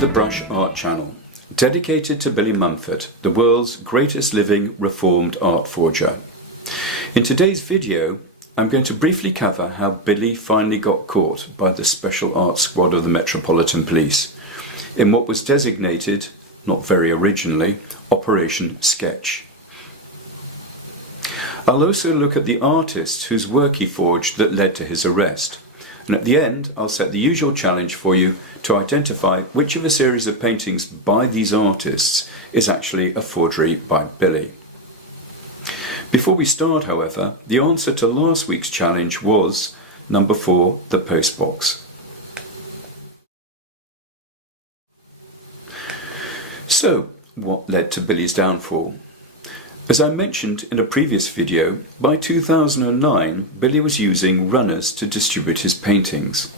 the Brush Art channel, dedicated to Billy Mumford, the world's greatest living reformed art forger. In today's video, I'm going to briefly cover how Billy finally got caught by the Special Arts Squad of the Metropolitan Police in what was designated, not very originally, Operation Sketch. I'll also look at the artists whose work he forged that led to his arrest. And at the end, I'll set the usual challenge for you to identify which of a series of paintings by these artists is actually a forgery by Billy. Before we start, however, the answer to last week's challenge was number 4, the postbox. So, what led to Billy's downfall? As I mentioned in a previous video, by 2009 Billy was using runners to distribute his paintings.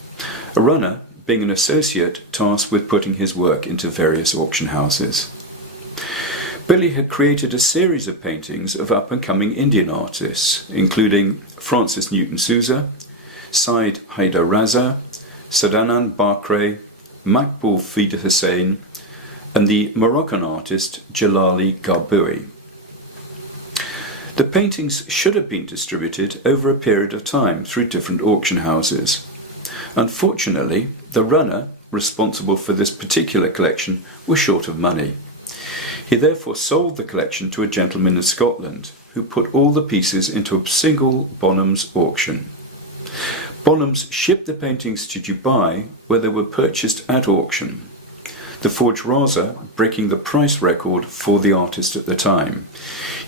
A runner being an associate tasked with putting his work into various auction houses. Billy had created a series of paintings of up-and-coming Indian artists, including Francis Newton Souza, Syed Haider Raza, Sadanand Bakre, Makbul Fida Hussain, and the Moroccan artist Jalali Garboui. The paintings should have been distributed over a period of time through different auction houses. Unfortunately, the runner responsible for this particular collection was short of money. He therefore sold the collection to a gentleman in Scotland who put all the pieces into a single Bonhams auction. Bonhams shipped the paintings to Dubai, where they were purchased at auction. The forged Raza breaking the price record for the artist at the time,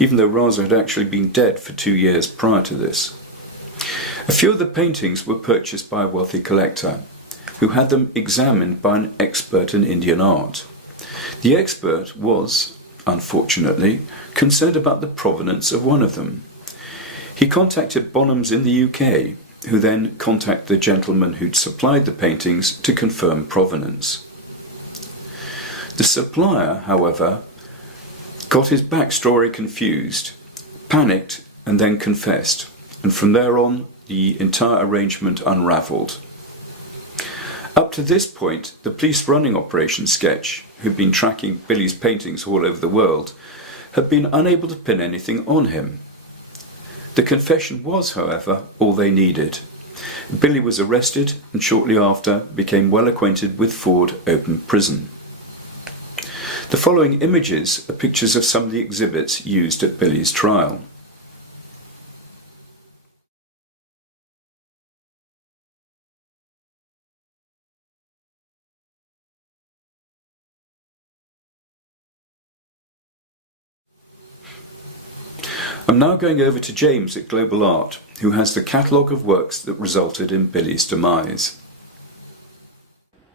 even though Raza had actually been dead for 2 years prior to this. A few of the paintings were purchased by a wealthy collector, who had them examined by an expert in Indian art. The expert was, unfortunately, concerned about the provenance of one of them. He contacted Bonhams in the UK, who then contacted the gentleman who'd supplied the paintings to confirm provenance. The supplier, however, got his backstory confused, panicked, and then confessed, and from there on the entire arrangement unravelled. Up to this point, the police running Operation Sketch, who'd been tracking Billy's paintings all over the world, had been unable to pin anything on him. The confession was, however, all they needed. Billy was arrested and shortly after became well acquainted with Ford Open Prison. The following images are pictures of some of the exhibits used at Billy's trial. I'm now going over to James at Global Art, who has the catalogue of works that resulted in Billy's demise.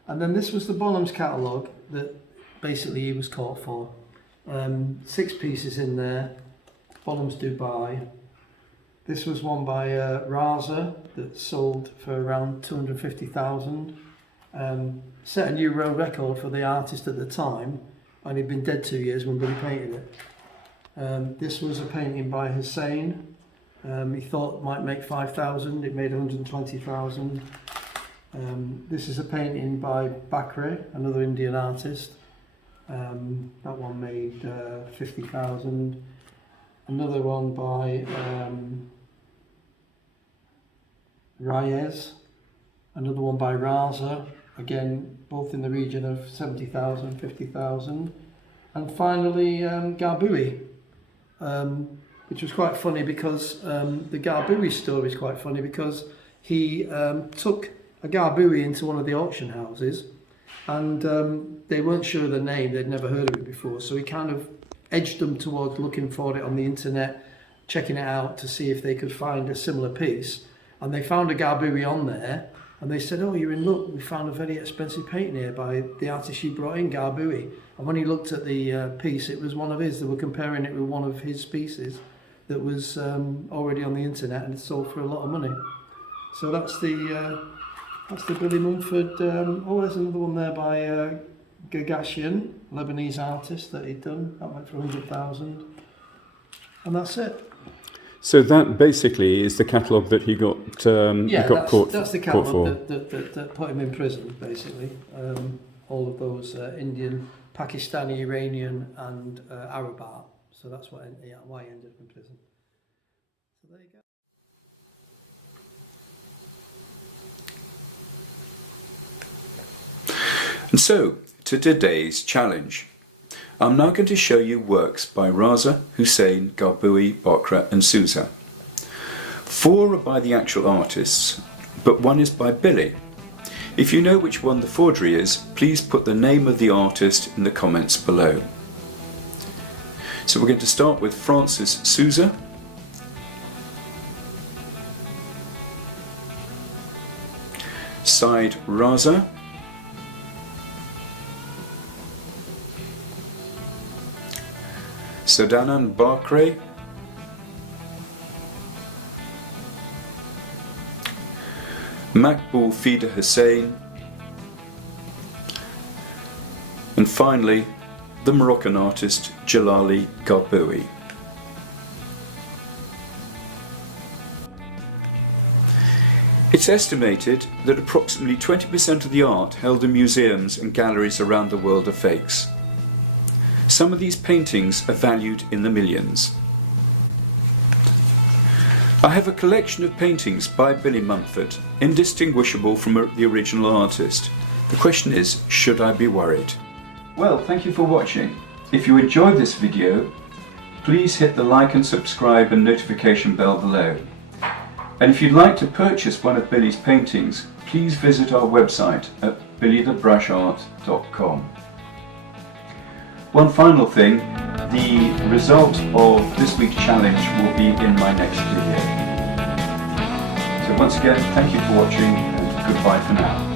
And then this was the Bonhams catalogue that basically he was caught for. 6 pieces in there, Bonhams Dubai. This was one by Raza that sold for around 250,000. Set a new world record for the artist at the time, and he'd been dead 2 years when Billy painted it. This was a painting by Hussain. He thought it might make 5,000, it made 120,000. This is a painting by Bakre, another Indian artist. That one made 50,000. Another one by Reyes. Another one by Raza, again both in the region of 70,000, 50,000. And finally Garboui, which was quite funny because the Garboui story is quite funny because he took a Garboui into one of the auction houses, and they weren't sure of the name, they'd never heard of it before, so he kind of edged them towards looking for it on the internet, checking it out to see if they could find a similar piece, and they found a Garboui on there, and they said, "Oh, you're in luck, we found a very expensive painting here by the artist you brought in, Garboui." And when he looked at the piece, it was one of his. They were comparing it with one of his pieces that was already on the internet and it sold for a lot of money. So that's the Billy Mumford. Oh, there's another one there by Gagashian, Lebanese artist that he'd done. That went for 100,000. And that's it. So that basically is the catalogue that he got caught for. That's the catalogue that put him in prison, basically. all of those Indian, Pakistani, Iranian and Arab art. So that's why he ended up in prison. So there you go. And so, to today's challenge. I'm now going to show you works by Raza, Hussain, Garboui, Bokra and Souza. 4 are by the actual artists, but 1 is by Billy. If you know which one the forgery is, please put the name of the artist in the comments below. So we're going to start with Francis Souza. Side Raza. Sadanan Bakre, Makbul Fida Hussain, and finally the Moroccan artist Jalali Garboui. It's estimated that approximately 20% of the art held in museums and galleries around the world are fakes. Some of these paintings are valued in the millions. I have a collection of paintings by Billy Mumford, indistinguishable from the original artist. The question is, should I be worried? Well, thank you for watching. If you enjoyed this video, please hit the like and subscribe and notification bell below. And if you'd like to purchase one of Billy's paintings, please visit our website at billythebrushart.com. One final thing, the result of this week's challenge will be in my next video. So once again, thank you for watching and goodbye for now.